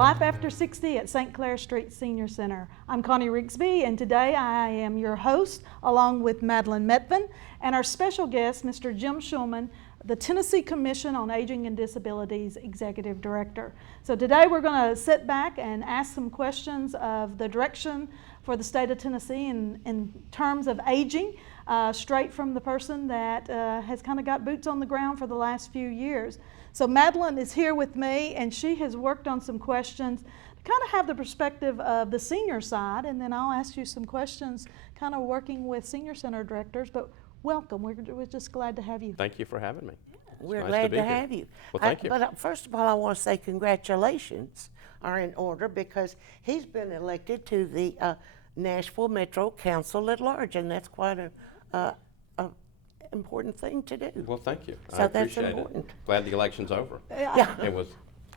Life After 60 at St. Clair Street Senior Center. I'm Connie Rigsby, and today I am your host along with Madeline Methvin and our special guest, Mr. Jim Shulman, the Tennessee Commission on Aging and Disabilities Executive Director. So today we're going to sit back and ask some questions of the direction for the state of Tennessee in terms of aging, straight from the person that has kind of got boots on the ground for the last few years. So Madeline is here with me, and she has worked on some questions to kind of have the perspective of the senior side, and then I'll ask you some questions kind of working with senior center directors. But welcome. We're just glad to have you. Thank you for having me. We're nice glad to here. have you. Well, thank you. But first of all, I want to say congratulations are in order because he's been elected to the Nashville Metro Council at Large, and that's quite a important thing to do. Well, thank you. So I that's appreciate important. it. Glad the election's over. Yeah.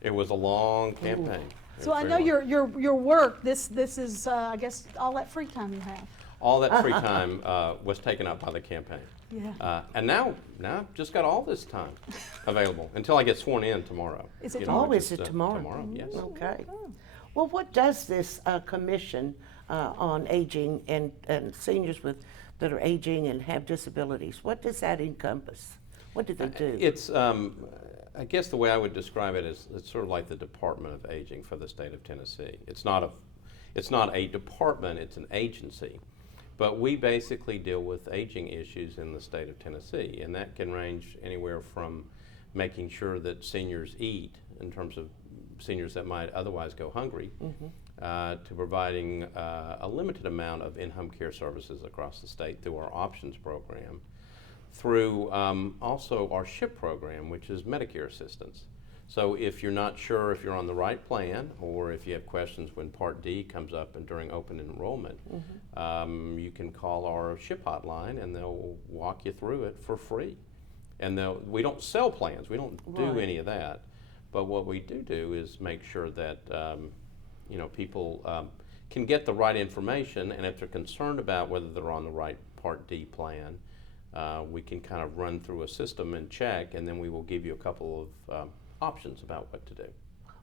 It was a long campaign. So I know your work. This is I guess all that free time you have. All that free time was taken up by the campaign. Yeah. And now I've just got all this time available until I get sworn in tomorrow. Is it tomorrow? which Is it tomorrow? Tomorrow, yes. Okay. Well, what does this commission on aging and seniors that are aging and have disabilities, what does that encompass? What do they do? It's, I guess the way I would describe it is it's sort of like the Department of Aging for the state of Tennessee. It's not a department, it's an agency. But we basically deal with aging issues in the state of Tennessee, and that can range anywhere from making sure that seniors eat, in terms of seniors that might otherwise go hungry, to providing a limited amount of in-home care services across the state through our options program, through also our SHIP program, which is Medicare assistance. So if you're not sure if you're on the right plan, or if you have questions when Part D comes up and during open enrollment, you can call our SHIP hotline and they'll walk you through it for free. And we don't sell plans, we don't do any of that. But what we do is make sure that people can get the right information, and if they're concerned about whether they're on the right Part D plan, we can kind of run through a system and check, and then we will give you a couple of options about what to do.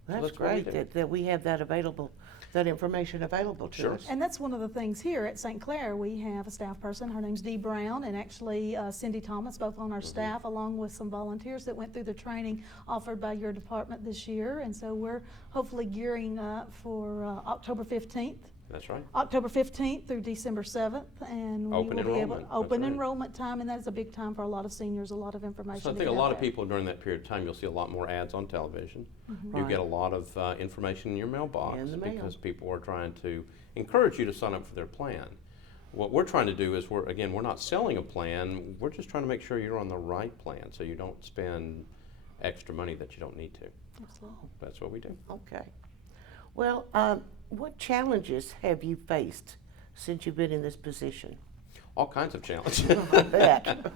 That's great that we have that available, that information available to us. And that's one of the things here at St. Clair. We have a staff person. Her name's Dee Brown, and actually Cindy Thomas, both on our staff, along with some volunteers that went through the training offered by your department this year. And so we're hopefully gearing up for October 15th. That's right. October 15th through December 7th, and Open we will be able enrollment. open That's right. enrollment time, and that is a big time for a lot of seniors. A lot of information. So I to think a get lot out of there. people during that period of time, you'll see a lot more ads on television. You Right. get a lot of information in your mailbox In the mail. because people are trying to encourage you to sign up for their plan. What we're trying to do is we're not selling a plan, we're just trying to make sure you're on the right plan so you don't spend extra money that you don't need to. Absolutely. That's what we do. Okay. Well, what challenges have you faced since you've been in this position? All kinds of challenges. I bet.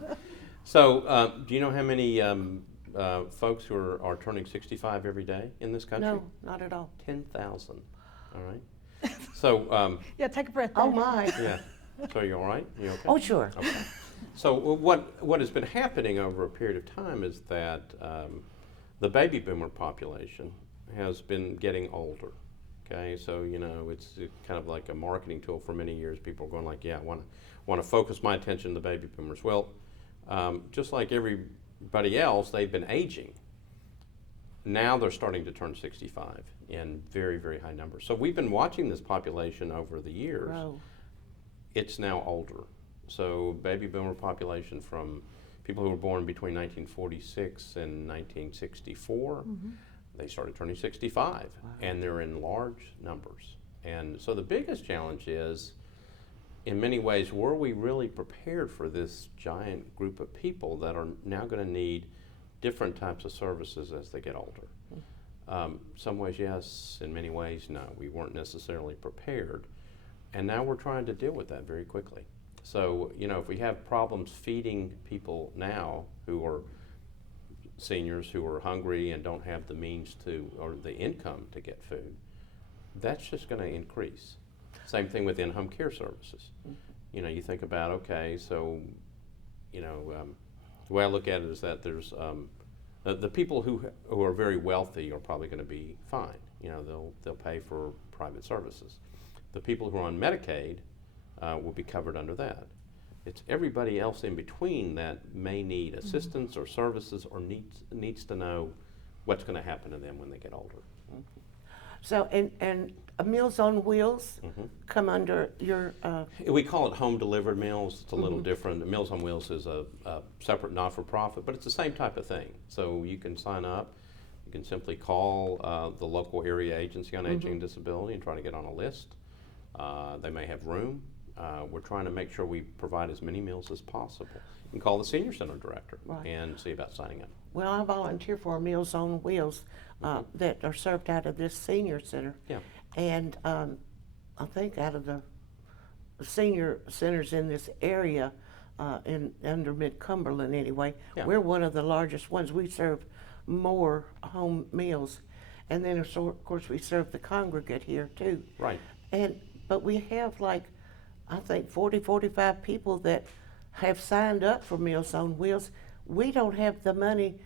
So do you know how many folks who are turning 65 every day in this country? No, not at all. 10,000, all right? So, Yeah, take a breath. There. Oh, my. yeah, so you all right? You okay? Oh, sure. Okay. So what has been happening over a period of time is that the baby boomer population has been getting older. Okay, so it's kind of like a marketing tool for many years. People are going like, yeah, I want to focus my attention on the baby boomers. Well, just like everybody else, they've been aging. Now they're starting to turn 65 in very, very high numbers. So we've been watching this population over the years. Grow. It's now older. So baby boomer population from people who were born between 1946 and 1964, they started turning 65, and they're in large numbers. And so the biggest challenge is, in many ways, were we really prepared for this giant group of people that are now going to need different types of services as they get older? Some ways yes, in many ways no. We weren't necessarily prepared, and now we're trying to deal with that very quickly. So, if we have problems feeding people now who are seniors who are hungry and don't have the means to, or the income to get food, that's just going to increase. Same thing with in-home care services. You think about, okay, so, the way I look at it is that there's the people who are very wealthy are probably going to be fine. they'll pay for private services. The people who are on Medicaid will be covered under that. It's everybody else in between that may need assistance or services or needs to know what's going to happen to them when they get older. So, and Meals on Wheels come under your... We call it home delivered meals. It's a little different. Meals on Wheels is a separate not-for-profit, but it's the same type of thing. So you can sign up. You can simply call the local area agency on aging and disability and try to get on a list. They may have room. We're trying to make sure we provide as many meals as possible. You can call the senior center director and see about signing up. Well, I volunteer for Meals on Wheels that are served out of this senior center. Yeah. And I think out of the senior centers in this area, under Mid-Cumberland anyway, we're one of the largest ones. We serve more home meals. And then, of course, we serve the congregate here, too. Right. But we have, like, I think 40, 45 people that have signed up for Meals on Wheels. We don't have the money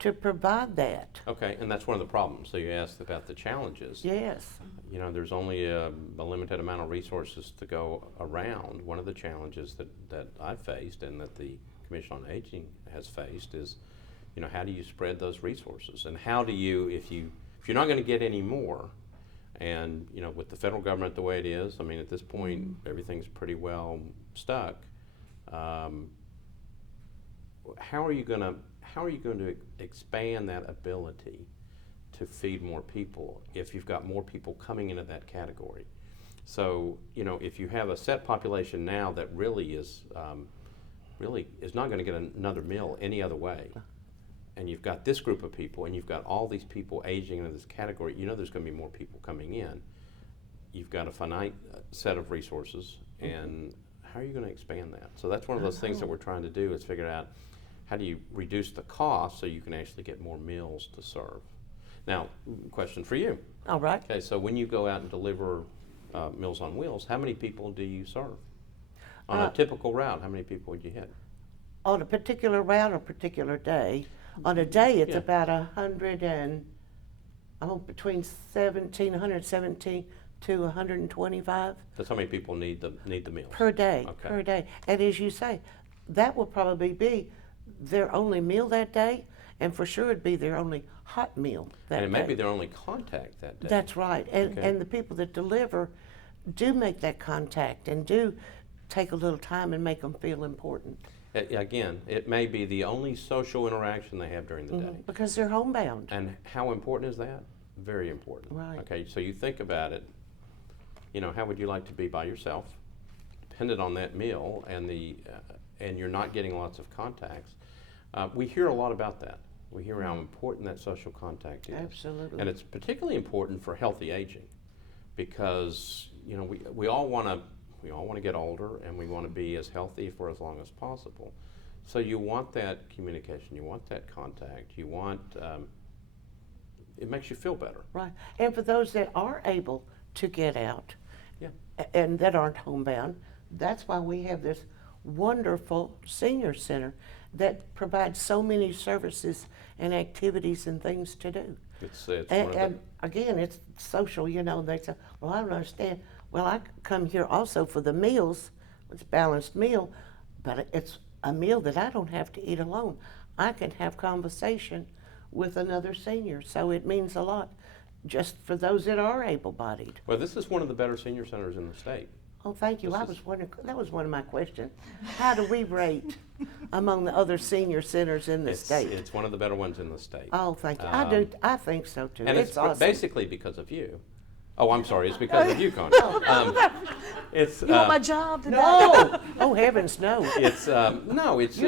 to provide that. Okay, and that's one of the problems. So you asked about the challenges. Yes. There's only a limited amount of resources to go around. One of the challenges that I've faced and that the Commission on Aging has faced is, how do you spread those resources? And how do you, if you're not going to get any more, and with the federal government the way it is, I mean, at this point everything's pretty well stuck. How are you going to expand that ability to feed more people if you've got more people coming into that category? So if you have a set population now that really is not going to get another meal any other way, and you've got this group of people, and you've got all these people aging into this category, there's going to be more people coming in. You've got a finite set of resources, and how are you going to expand that? So that's one of those things that we're trying to do, is figure out how do you reduce the cost so you can actually get more meals to serve. Now, question for you. All right. Okay, so when you go out and deliver Meals on Wheels, how many people do you serve? On a typical route, how many people would you hit? On a particular route or particular day, on a day it's about 117 to 125 That's how many people need the meals per day. Okay. Per day, and as you say, that will probably be their only meal that day, and for sure it'd be their only hot meal that day. And it may be their only contact that day. That's right, and the people that deliver do make that contact and do take a little time and make them feel important. Again, it may be the only social interaction they have during the day. Because they're homebound. And how important is that? Very important. Right. Okay, so you think about it, how would you like to be by yourself, dependent on that meal, and you're not getting lots of contacts? We hear a lot about that. We hear how important that social contact is. Absolutely. And it's particularly important for healthy aging, because we all want to get older, and we want to be as healthy for as long as possible. So you want that communication, you want that contact, you want, it makes you feel better. Right. And for those that are able to get out and that aren't homebound, that's why we have this wonderful senior center that provides so many services and activities and things to do. It's And again, it's social, they say, well, I don't understand. Well, I come here also for the meals. It's a balanced meal, but it's a meal that I don't have to eat alone. I can have conversation with another senior, so it means a lot just for those that are able-bodied. Well, this is one of the better senior centers in the state. Oh, thank you. I was wondering, that was one of my questions. How do we rate among the other senior centers in the state? It's one of the better ones in the state. Oh, thank you. I think so too. And it's awesome. basically because of you. Oh, I'm sorry. It's because of you, Connie. You want my job today? No! Oh, heavens, no. It's You're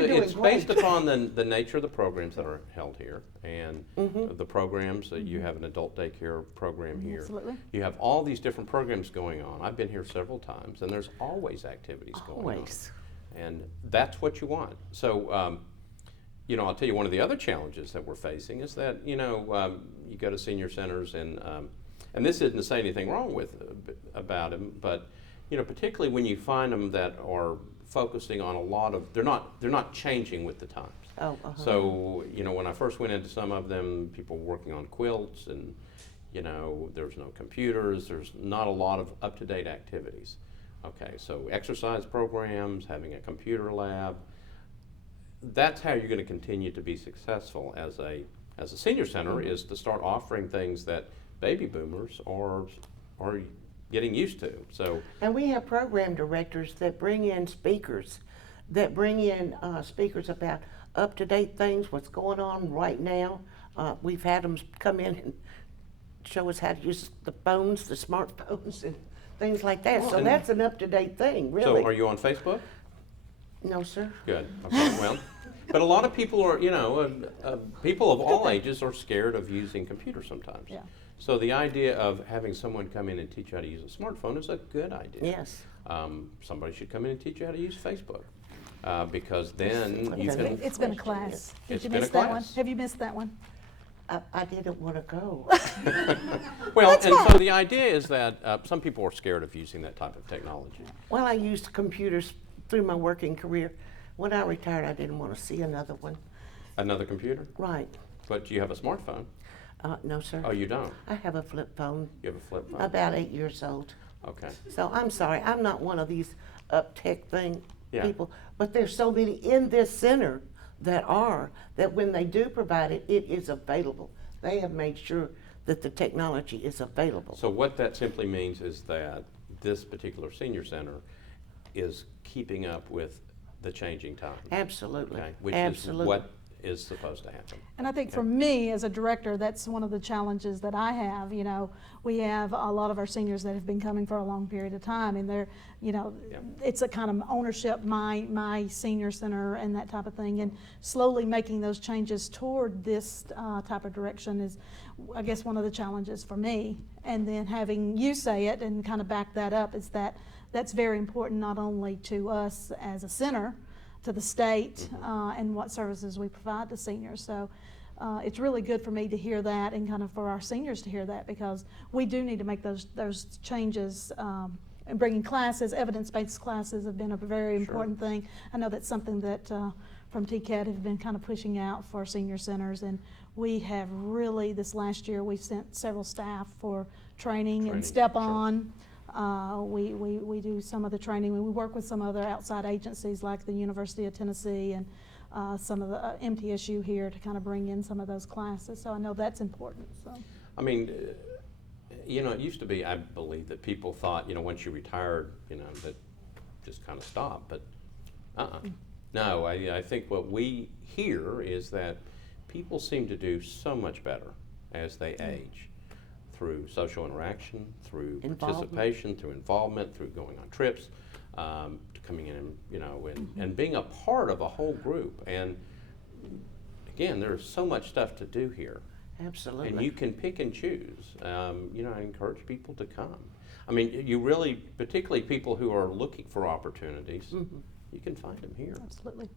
doing it's great. based upon the nature of the programs that are held here, and the programs that you have an adult daycare program here. Absolutely. You have all these different programs going on. I've been here several times, and there's always activities going on. Always. And that's what you want. So, I'll tell you, one of the other challenges that we're facing is that you go to senior centers and this isn't to say anything wrong about them, but particularly when you find them that are focusing on a lot of, they're not changing with the times. Oh, So when I first went into some of them, people were working on quilts and There's no computers, there's not a lot of up-to-date activities. Okay, so exercise programs, having a computer lab, that's how you're going to continue to be successful as a senior center, is to start offering things that baby boomers are getting used to. So, And we have program directors that bring in speakers, about up-to-date things, what's going on right now. We've had them come in and show us how to use the phones, the smartphones, and things like that. So And- that's an up-to-date thing, really. so are you on Facebook? No, sir. Good. Okay. Well, but a lot of people are, people of all ages are scared of using computers sometimes. Yeah. So the idea of having someone come in and teach you how to use a smartphone is a good idea. Yes. Somebody should come in and teach you how to use Facebook, because then you It's can. It's been a class. Did It's you been a miss that one? class. Have you missed that one? I didn't want to go. Well, That's and so fine. the idea is that some people are scared of using that type of technology. Well, I used computers through my working career. When I retired, I didn't want to see another one. Another computer, Right. but you have a smartphone. No, sir. Oh, you don't. I have a flip phone, You have a flip phone. about 8 years old. Okay. So I'm sorry, I'm not one of these up tech Yeah. people. But there's so many in this center that when they do provide it, it is available. They have made sure that the technology is available. So what that simply means is that this particular senior center is keeping up with the changing times. Absolutely. Okay, which Absolutely. is what is supposed to happen. And I think for me as a director, that's one of the challenges that I have. We have a lot of our seniors that have been coming for a long period of time, and they're, Yeah. it's a kind of ownership, my senior center and that type of thing. And slowly making those changes toward this type of direction is, I guess, one of the challenges for me. And then having you say it and kind of back that up is that that's very important, not only to us as a center, to the state, and what services we provide to seniors. So it's really good for me to hear that, and kind of for our seniors to hear that, because we do need to make those changes. And bringing classes, evidence-based classes have been a very important thing. I know that's something that from TCAT have been kind of pushing out for senior centers, and we have really, this last year, we've sent several staff for training and step on. We do some of the training. We work with some other outside agencies like the University of Tennessee and some of the MTSU here to kind of bring in some of those classes. So I know that's important. So. I mean, it used to be, I believe, that people thought, once you retired, that just kind of stopped. But no, I think what we hear is that people seem to do so much better as they age, through social interaction, through participation, through involvement, through going on trips, to coming in and, and being a part of a whole group. And again, there's so much stuff to do here. Absolutely. And you can pick and choose. I encourage people to come. I mean, you really, particularly people who are looking for opportunities, you can find them here. Absolutely.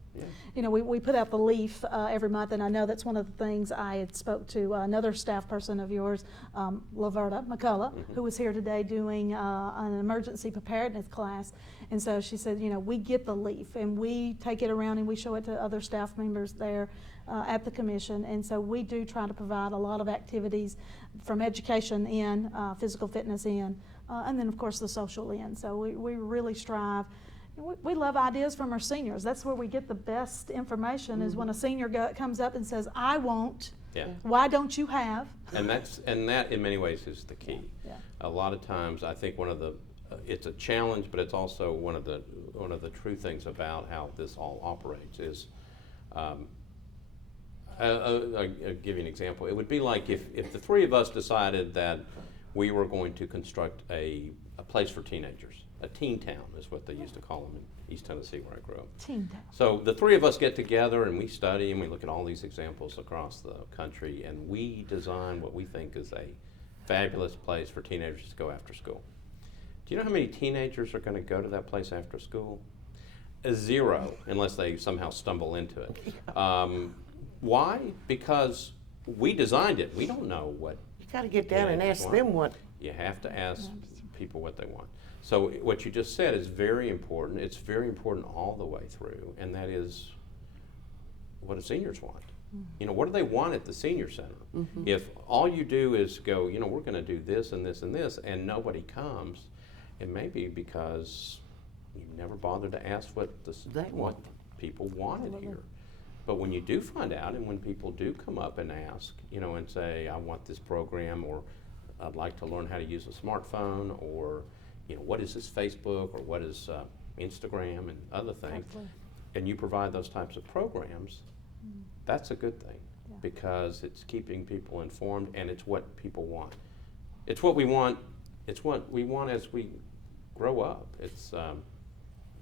Yeah. We put out the leaf every month, and I know that's one of the things I had spoke to another staff person of yours, Laverta McCullough, who was here today doing an emergency preparedness class. And so she said, we get the leaf and we take it around and we show it to other staff members there at the commission. And so we do try to provide a lot of activities from education in, physical fitness in, and then of course the social in. So we really strive. We love ideas from our seniors. That's where we get the best information, is when a senior comes up and says, I won't. Yeah. Why don't you have? And that in many ways is the key. Yeah. A lot of times, I think it's a challenge, but it's also one of the true things about how this all operates is. I'll give you an example. It would be like if the three of us decided that we were going to construct a place for teenagers. A teen town is what they used to call them in East Tennessee, where I grew up. Teen town. So the three of us get together and we study and we look at all these examples across the country, and we design what we think is a fabulous place for teenagers to go after school. Do you know how many teenagers are going to go to that place after school? Zero, unless they somehow stumble into it. Why? Because we designed it. We don't know what. You got to get down and ask them what. You have to ask people what they want. So what you just said is very important. It's very important all the way through, and that is what do seniors want? You know, what do they want at the senior center? If all you do is go, you know, we're going to do this and this and this, and nobody comes, it may be because you never bothered to ask what people wanted here. But when you do find out, and when people do come up and ask, you know, and say, I want this program, or I'd like to learn how to use a smartphone, or, you know, what is this Facebook, or what is Instagram and other things, and you provide those types of programs, that's a good thing, because it's keeping people informed, and it's what people want. It's what we want. It's what we want as we grow up. It's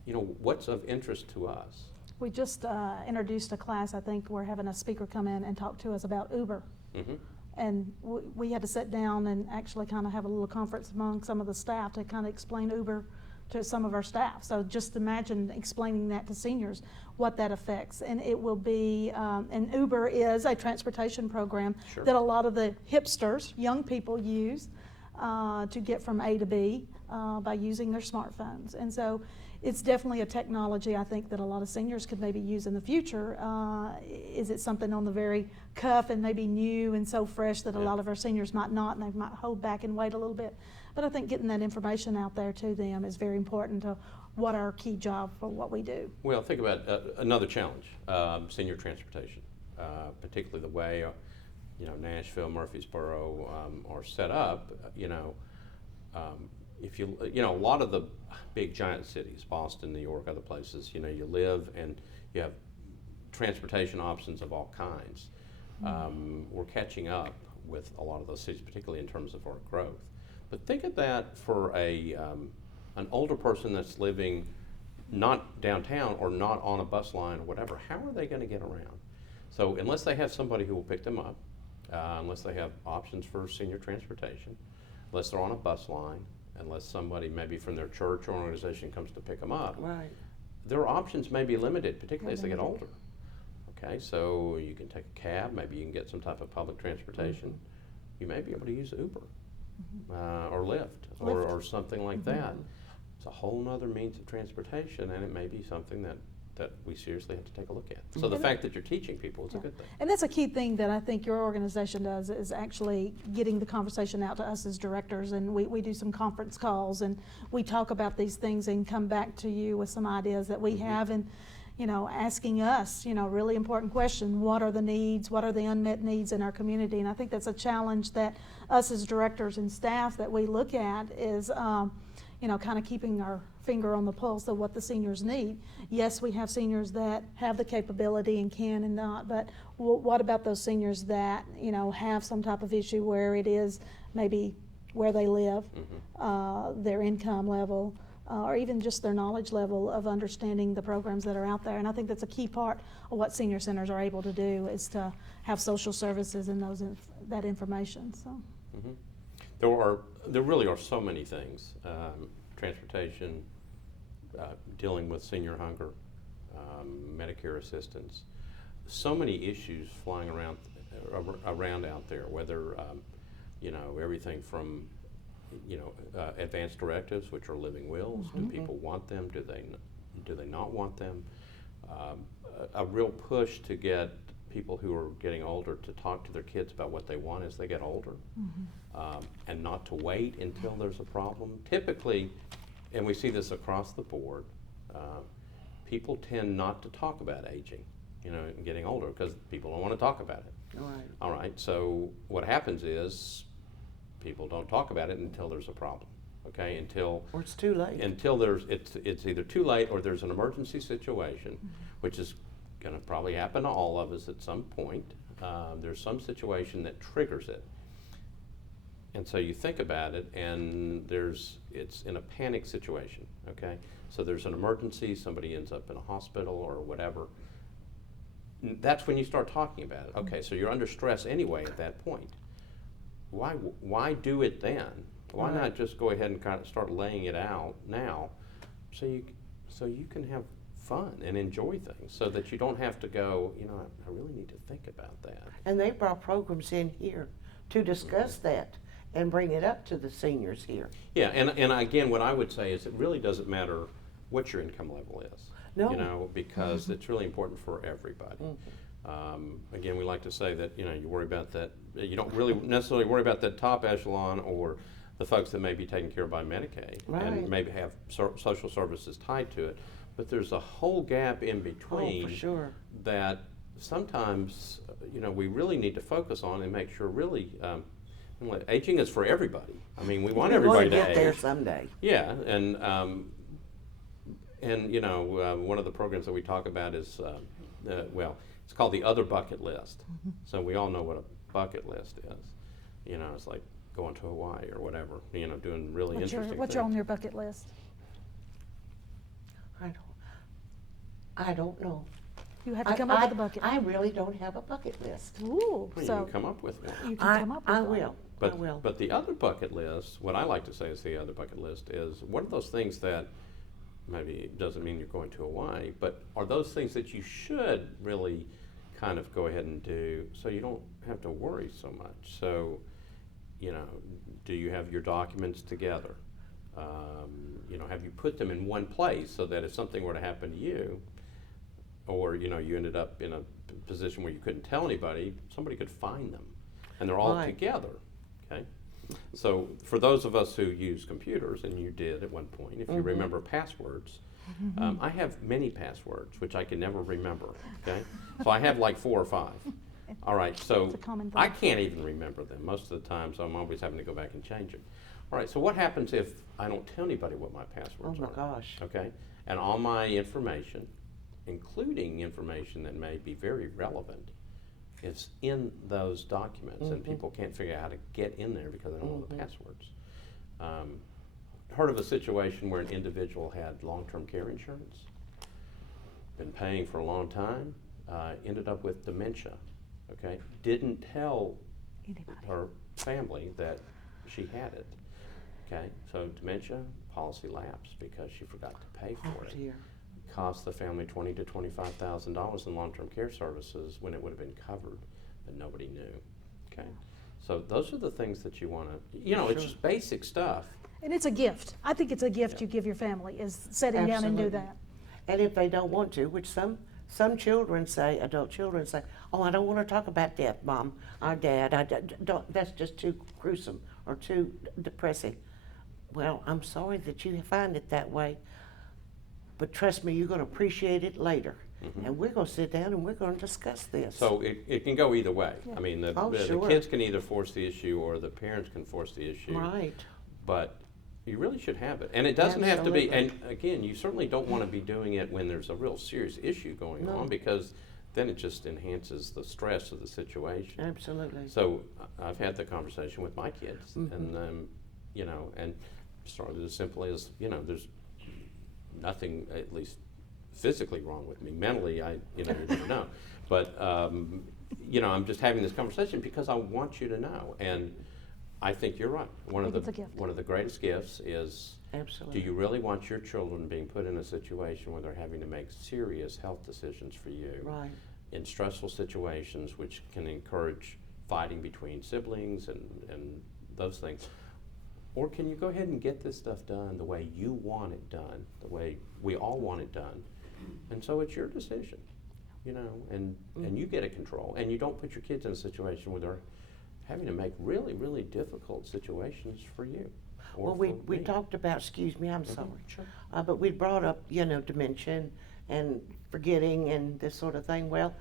you know, what's of interest to us. We just introduced a class. I think we're having a speaker come in and talk to us about Uber. And we had to sit down and actually kind of have a little conference among some of the staff to kind of explain Uber to some of our staff. So just imagine explaining that to seniors, what that affects. And it will be, and Uber is a transportation program that a lot of the hipsters, young people use to get from A to B by using their smartphones. And so it's definitely a technology, I think, that a lot of seniors could maybe use in the future. Is it something on the very cuff and maybe new and so fresh that a lot of our seniors might not, and they might hold back and wait a little bit? But I think getting that information out there to them is very important to what our key job for what we do. Well, think about another challenge, senior transportation, particularly the way you know, Nashville, Murfreesboro are set up. You know, if you know, a lot of the big giant cities, Boston, New York, other places, you know, you live and you have transportation options of all kinds. We're catching up with a lot of those cities, particularly in terms of our growth. But think of that for an older person that's living not downtown or not on a bus line or whatever. How are they going to get around? So unless they have somebody who will pick them up, unless they have options for senior transportation, unless they're on a bus line, unless somebody maybe from their church or organization comes to pick them up, their options may be limited, particularly as they get older. Okay, so you can take a cab, maybe you can get some type of public transportation. You may be able to use Uber or Lyft or something like that. It's a whole other means of transportation, and it may be something that we seriously have to take a look at. So the fact that you're teaching people is a good thing. And that's a key thing that I think your organization does, is actually getting the conversation out to us as directors. And we do some conference calls, and we talk about these things and come back to you with some ideas that we have, and, you know, asking us, you know, really important question: what are the needs? What are the unmet needs in our community? And I think that's a challenge that us as directors and staff that we look at is, you know, kind of keeping our finger on the pulse of what the seniors need. Yes, we have seniors that have the capability and can and not, but what about those seniors that, you know, have some type of issue where it is maybe where they live, their income level, or even just their knowledge level of understanding the programs that are out there. And I think that's a key part of what senior centers are able to do, is to have social services and that information. So. There really are so many things: transportation, dealing with senior hunger, Medicare assistance. So many issues flying around out there. Whether you know, everything from, you know, advanced directives, which are living wills. Do people want them? Do they not want them? A real push to get people who are getting older to talk to their kids about what they want as they get older, and not to wait until there's a problem. Typically, and we see this across the board, people tend not to talk about aging, you know, and getting older, because people don't want to talk about it. All right, so what happens is people don't talk about it until there's a problem. Okay, or it's too late. Until it's either too late or there's an emergency situation, which is going to probably happen to all of us at some point. There's some situation that triggers it, and so you think about it, and it's in a panic situation. Okay, so there's an emergency, somebody ends up in a hospital or whatever. That's when you start talking about it. Okay, so you're under stress anyway at that point. Why do it then? Why not just go ahead and kind of start laying it out now, so you can have fun and enjoy things, so that you don't have to go, you know, I really need to think about that. And they brought programs in here to discuss that and bring it up to the seniors here. Yeah, and again, what I would say is it really doesn't matter what your income level is. No. You know, because it's really important for everybody. Again, we like to say that, you worry about that, you don't really necessarily worry about that top echelon or the folks that may be taken care of by Medicaid Right. and maybe have social services tied to it. But there's a whole gap in between Oh, for sure. that sometimes, we really need to focus on and make sure really, aging is for everybody. I mean, we want everybody to get there age. someday. Yeah, and one of the programs that we talk about is, it's called the other bucket list. So we all know what a bucket list is. It's like going to Hawaii or whatever, doing really interesting What's things. on your bucket list? I don't know. You have to come up with a bucket. I really don't have a bucket list. Ooh, Well, you so can come up with one. you can come up with I one. will. I will. But the other bucket list, what I like to say is the other bucket list is, what are those things that maybe it doesn't mean you're going to Hawaii, but are those things that you should really kind of go ahead and do so you don't have to worry so much? So, do you have your documents together? Have you put them in one place so that if something were to happen to you, or you ended up in a position where you couldn't tell anybody, somebody could find them, and they're all Right. together. Okay, so for those of us who use computers, and you did at one point, if you remember passwords, I have many passwords which I can never remember. Okay, so I have like 4 or 5. All right, so It's a common thing. I can't even remember them most of the time, so I'm always having to go back and change them. All right, so what happens if I don't tell anybody what my Oh passwords my are? gosh. Okay, and all my information, including information that may be very relevant, is in those documents, and people can't figure out how to get in there because they don't know the passwords. Heard of a situation where an individual had long-term care insurance, been paying for a long time, ended up with dementia, okay? Didn't tell Anybody. her family that she had it, okay? So dementia, policy lapsed because she forgot to pay for Oh it. dear. Cost the family $20,000 to $25,000 in long-term care services when it would have been covered, but nobody knew, okay? So those are the things that you want to, it's just basic stuff. And it's a gift. I think it's a gift you give your family, is sitting down and do Absolutely. that. And if they don't want to, which some children say, adult children say, "Oh, I don't want to talk about death, Mom or Dad. Don't. That's just too gruesome or too depressing." Well, I'm sorry that you find it that way, but trust me, you're going to appreciate it later. And we're going to sit down and we're going to discuss this. So it can go either way. I mean, the sure. kids can either force the issue or the parents can force the issue. Right. But you really should have it. And it doesn't have to be, and Absolutely. again, you certainly don't want to be doing it when there's a real serious issue going No. on, because then it just enhances the stress of the situation. Absolutely. So I've had the conversation with my kids, and and started as simply as, there's nothing, at least physically, wrong with me. Mentally, you never know. But I'm just having this conversation because I want you to know, and I think you're right. One think it's a gift. of the greatest gifts is, Absolutely. do you really want your children being put in a situation where they're having to make serious health decisions for you? Right. In stressful situations, which can encourage fighting between siblings and those things? Or can you go ahead and get this stuff done the way you want it done, the way we all want it done? And so it's your decision, and you get a control, and you don't put your kids in a situation where they're having to make really, really difficult situations for you. Or Well, we for me. talked about, excuse me, I'm sorry, Sure. but we brought up, dementia and forgetting and this sort of thing. Well,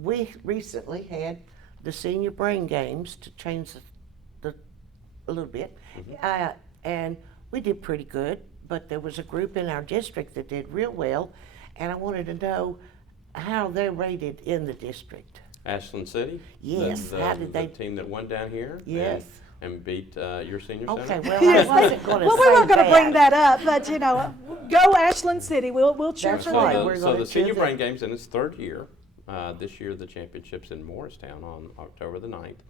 we recently had the senior brain games to change a little bit, and we did pretty good, but there was a group in our district that did real well, and I wanted to know how they're rated in the district. Ashland City? Yes, how did they- The team that won down here? Yes. And beat your senior Okay, center? well, I wasn't going to Well, say we weren't going to that. bring that up, but go Ashland City. We'll cheer That's for right. them. We're So gonna the cheer Senior them. Brain Games in its 3rd year. This year the championship's in Morristown on October the 9th.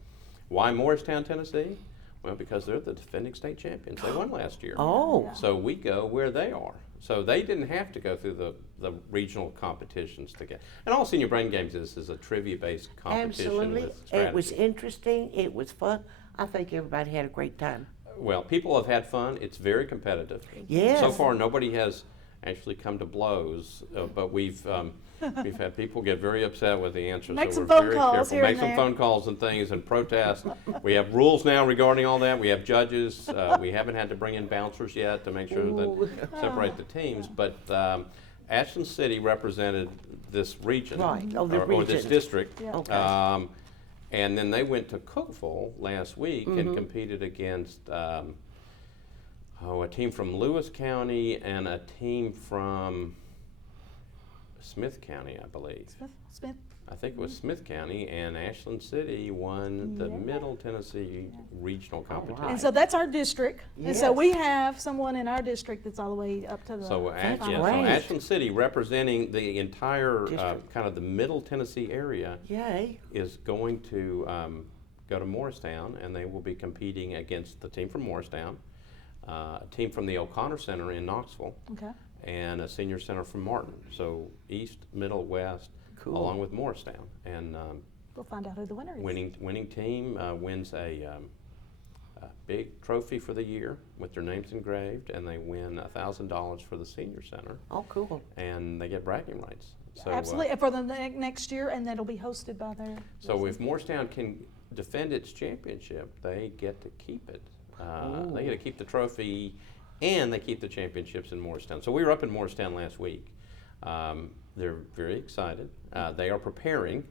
Why Morristown, Tennessee? Well, because they're the defending state champions. They won last year. Oh, So we go where they are. So they didn't have to go through the regional competitions to get. And all Senior Brain Games is a trivia-based competition absolutely. with It was strategy. interesting. It was fun. I think everybody had a great time. Well, people have had fun. It's very competitive. Yes. So far, nobody has actually come to blows, but we've had people get very upset with the answers. Make so some we're phone very calls careful. here Make and some there. phone calls and things and protest. We have rules now regarding all that. We have judges. We haven't had to bring in bouncers yet to make sure that separate the teams. But Ashland City represented this region, Right, oh, the or this region. district. Yeah. Okay. And then they went to Cookeville last week and competed against a team from Lewis County and a team from Smith County, I believe. Smith. I think it was Smith County, and Ashland City won the Yeah. Middle Tennessee regional competition. right. And so that's our district. And so Yes. we have someone in our district that's all the way up to the So, That's so great. Ashland City, representing the entire District. kind of the Middle Tennessee area, Yay. is going to go to Morristown, and they will be competing against the team from Morristown, a team from the O'Connor Center in Knoxville, Okay. and a senior center from Martin. So East, Middle, West, Cool. along with Morristown. And We'll find out who the winner is. winning team wins a big trophy for the year with their names engraved, and they win $1,000 for the senior center, Oh, cool. and they get bragging rights. So, Absolutely. And for the next year, and that'll be hosted by their. So if Morristown can defend its championship, they get to keep it. They get to keep the trophy, and they keep the championships in Morristown. So we were up in Morristown last week. They're very excited. They are preparing.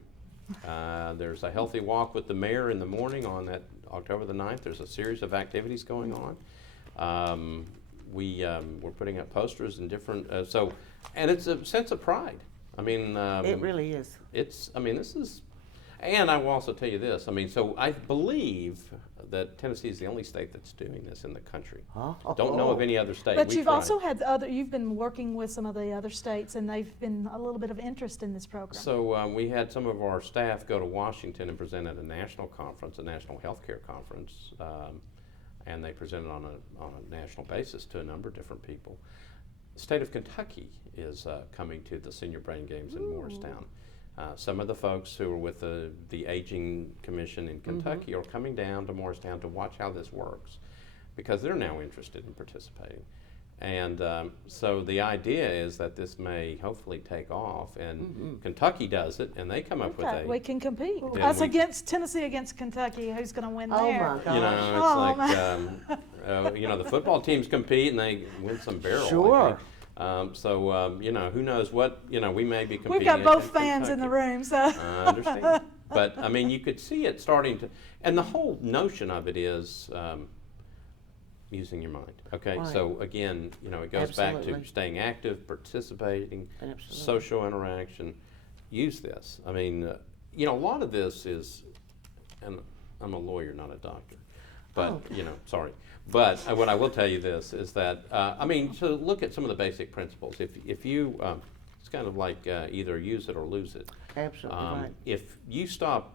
There's a healthy walk with the mayor in the morning on that October the 9th. There's a series of activities going on. We're putting up posters and different, and it's a sense of pride. I mean, It really is. this is, and I will also tell you this. I mean, so I believe that Tennessee is the only state that's doing this in the country. Oh. Don't know of any other state. But We you've tried. also had you've been working with some of the other states, and they've been a little bit of interest in this program. So we had some of our staff go to Washington and present at a national conference, a national healthcare conference, and they presented on a national basis to a number of different people. The state of Kentucky is coming to the Senior Brain Games in Morristown. Some of the folks who are with the Aging Commission in Kentucky are coming down to Morristown to watch how this works, because they're now interested in participating. And so the idea is that this may hopefully take off, and Kentucky does it, and they come up with Okay, we a, can compete. Then Us we- against Tennessee against Kentucky. Who's going to win Oh, there? my gosh. you know, Oh, it's like, the football teams compete and they win some barrel. I Sure. think. Who knows what, we may be competing. We've got both against fans in the Kentucky. room, so. I understand. But, you could see it starting to, and the whole notion of it is using your mind. Okay, Right. so again, it goes back Absolutely. to staying active, participating, Absolutely. social interaction. Use this. A lot of this is, and I'm a lawyer, not a doctor, but, Oh. sorry. But what I will tell you this is that, to look at some of the basic principles, if you, it's kind of like either use it or lose it. Absolutely right. If you stop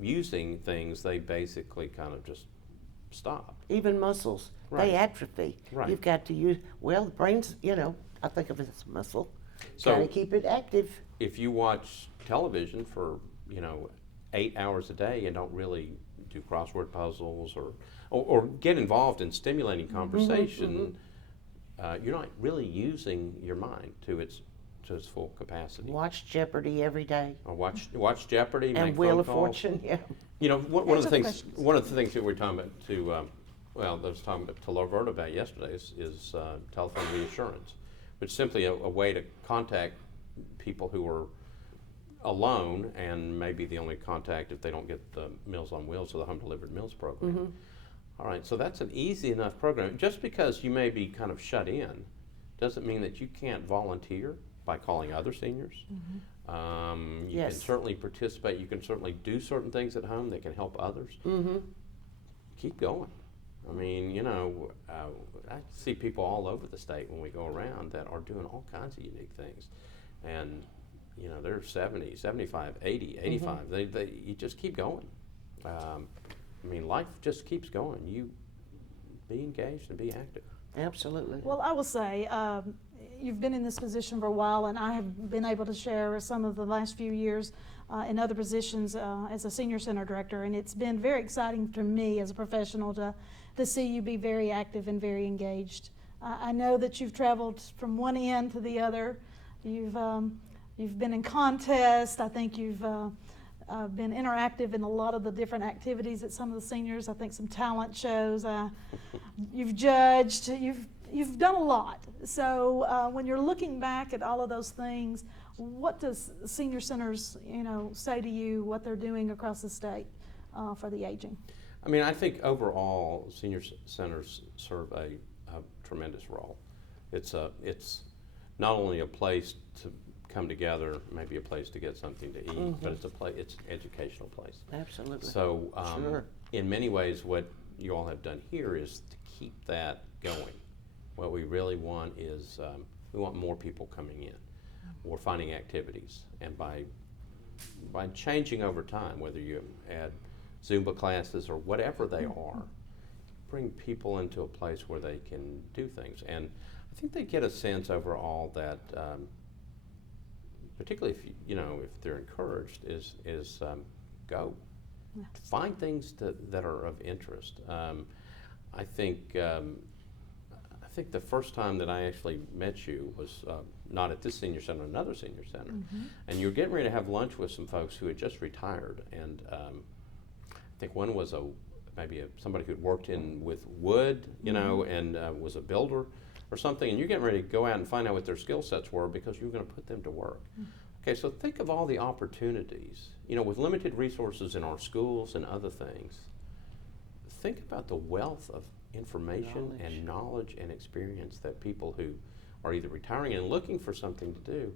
using things, they basically kind of just stop. Even muscles, Right. they atrophy. Right. You've got to use, the brain's, I think of it as a muscle. So- Got to keep it active. If you watch television for 8 hours a day and don't really do crossword puzzles or get involved in stimulating conversation, you're not really using your mind to its full capacity. Watch Jeopardy every day. Or watch Jeopardy, make And Wheel phone of calls. Fortune, yeah. One of Answer the the things questions. that we're talking about I was talking to Laverne about yesterday is telephone reassurance, which is simply a way to contact people who are alone and maybe the only contact if they don't get the Meals on Wheels or the Home Delivered Meals program. All right, so that's an easy enough program. Just because you may be kind of shut in doesn't mean that you can't volunteer by calling other seniors. You can Yes. certainly participate. You can certainly do certain things at home that can help others. Keep going. I see people all over the state when we go around that are doing all kinds of unique things. And, they're 70, 75, 80, 85. You just keep going. Life just keeps going. You be engaged and be active. Absolutely. Well, I will say, you've been in this position for a while, and I have been able to share some of the last few years in other positions as a senior center director, and it's been very exciting to me as a professional to see you be very active and very engaged I know that you've traveled from one end to the other. You've been in contests. I think you've been interactive in a lot of the different activities that some of the seniors. I think some talent shows. You've judged. You've done a lot. So when you're looking back at all of those things, what does senior centers, say to you? What they're doing across the state for the aging? I mean, I think overall, senior centers serve a tremendous role. It's not only a place to come together, maybe a place to get something to eat, but it's an educational place. Absolutely. So, Sure. in many ways, what you all have done here is to keep that going. What we really want is we want more people coming in. We're finding activities, and by changing over time, whether you add Zumba classes or whatever they are, bring people into a place where they can do things. And I think they get a sense overall that, particularly if they're encouraged, is go. Yes. Find things that are of interest. I think the first time that I actually met you was not at this senior center, another senior center, and you were getting ready to have lunch with some folks who had just retired, and I think one was somebody who'd worked with wood, and was a builder or something, and you're getting ready to go out and find out what their skill sets were because you were going to put them to work. Okay, so think of all the opportunities, with limited resources in our schools and other things. Think about the wealth of information and knowledge and experience that people who are either retiring and looking for something to do,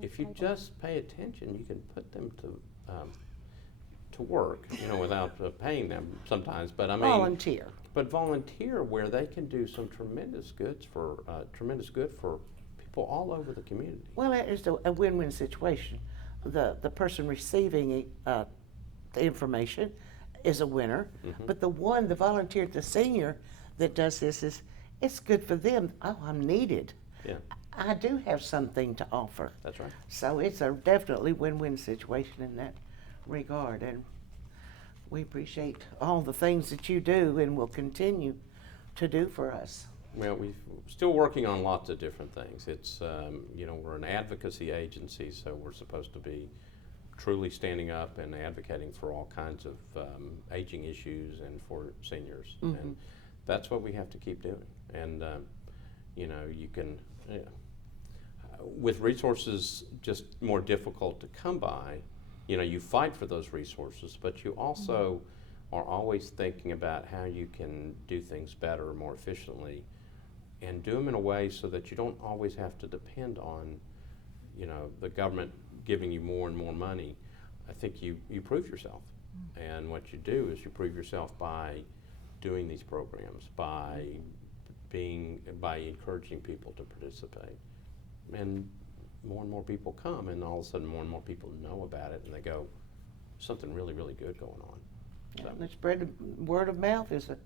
if you just pay attention, you can put them to work, without paying them sometimes. But I mean, volunteer. But volunteer where they can do some tremendous good for people all over the community. Well, it's a win-win situation. The person receiving the information is a winner, but the volunteer, the senior that does this it's good for them. Oh, I'm needed. Yeah, I do have something to offer. that's right. So it's a definitely win-win situation in that regard, and we appreciate all the things that you do and will continue to do for us. Well, we're still working on lots of different things. It's, we're an advocacy agency, so we're supposed to be truly standing up and advocating for all kinds of aging issues and for seniors. And that's what we have to keep doing. And, you can, with resources just more difficult to come by, you fight for those resources, but you also are always thinking about how you can do things better, more efficiently, and do them in a way so that you don't always have to depend on, the government giving you more and more money. I think you prove yourself. And what you do is you prove yourself by doing these programs, by encouraging people to participate. And more people come, and all of a sudden more and more people know about it, and they go, something really, really good going on. So, And the spread word of mouth is a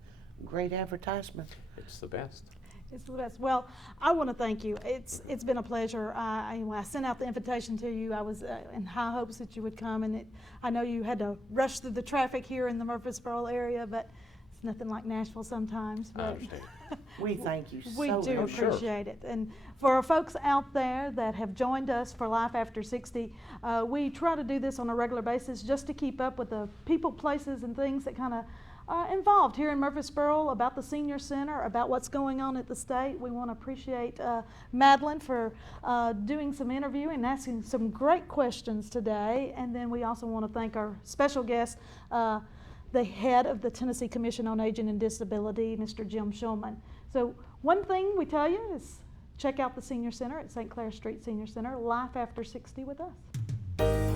great advertisement. it's the best. It's the best. Well, I want to thank you. It's been a pleasure. When I sent out the invitation to you, I was in high hopes that you would come, and I know you had to rush through the traffic here in the Murfreesboro area, but it's nothing like Nashville sometimes. I But understand. We thank you so we do much. Sure. appreciate it. And for our folks out there that have joined us for Life After 60, we try to do this on a regular basis just to keep up with the people, places, and things that kind of involved here in Murfreesboro, about the senior center, about what's going on at the state. We want to appreciate Madeline for doing some interviewing and asking some great questions today. And then we also want to thank our special guest, the head of the Tennessee Commission on Aging and Disability, Mr. Jim Shulman. So one thing we tell you is check out the senior center at St. Clair Street Senior Center, Life After 60 with us.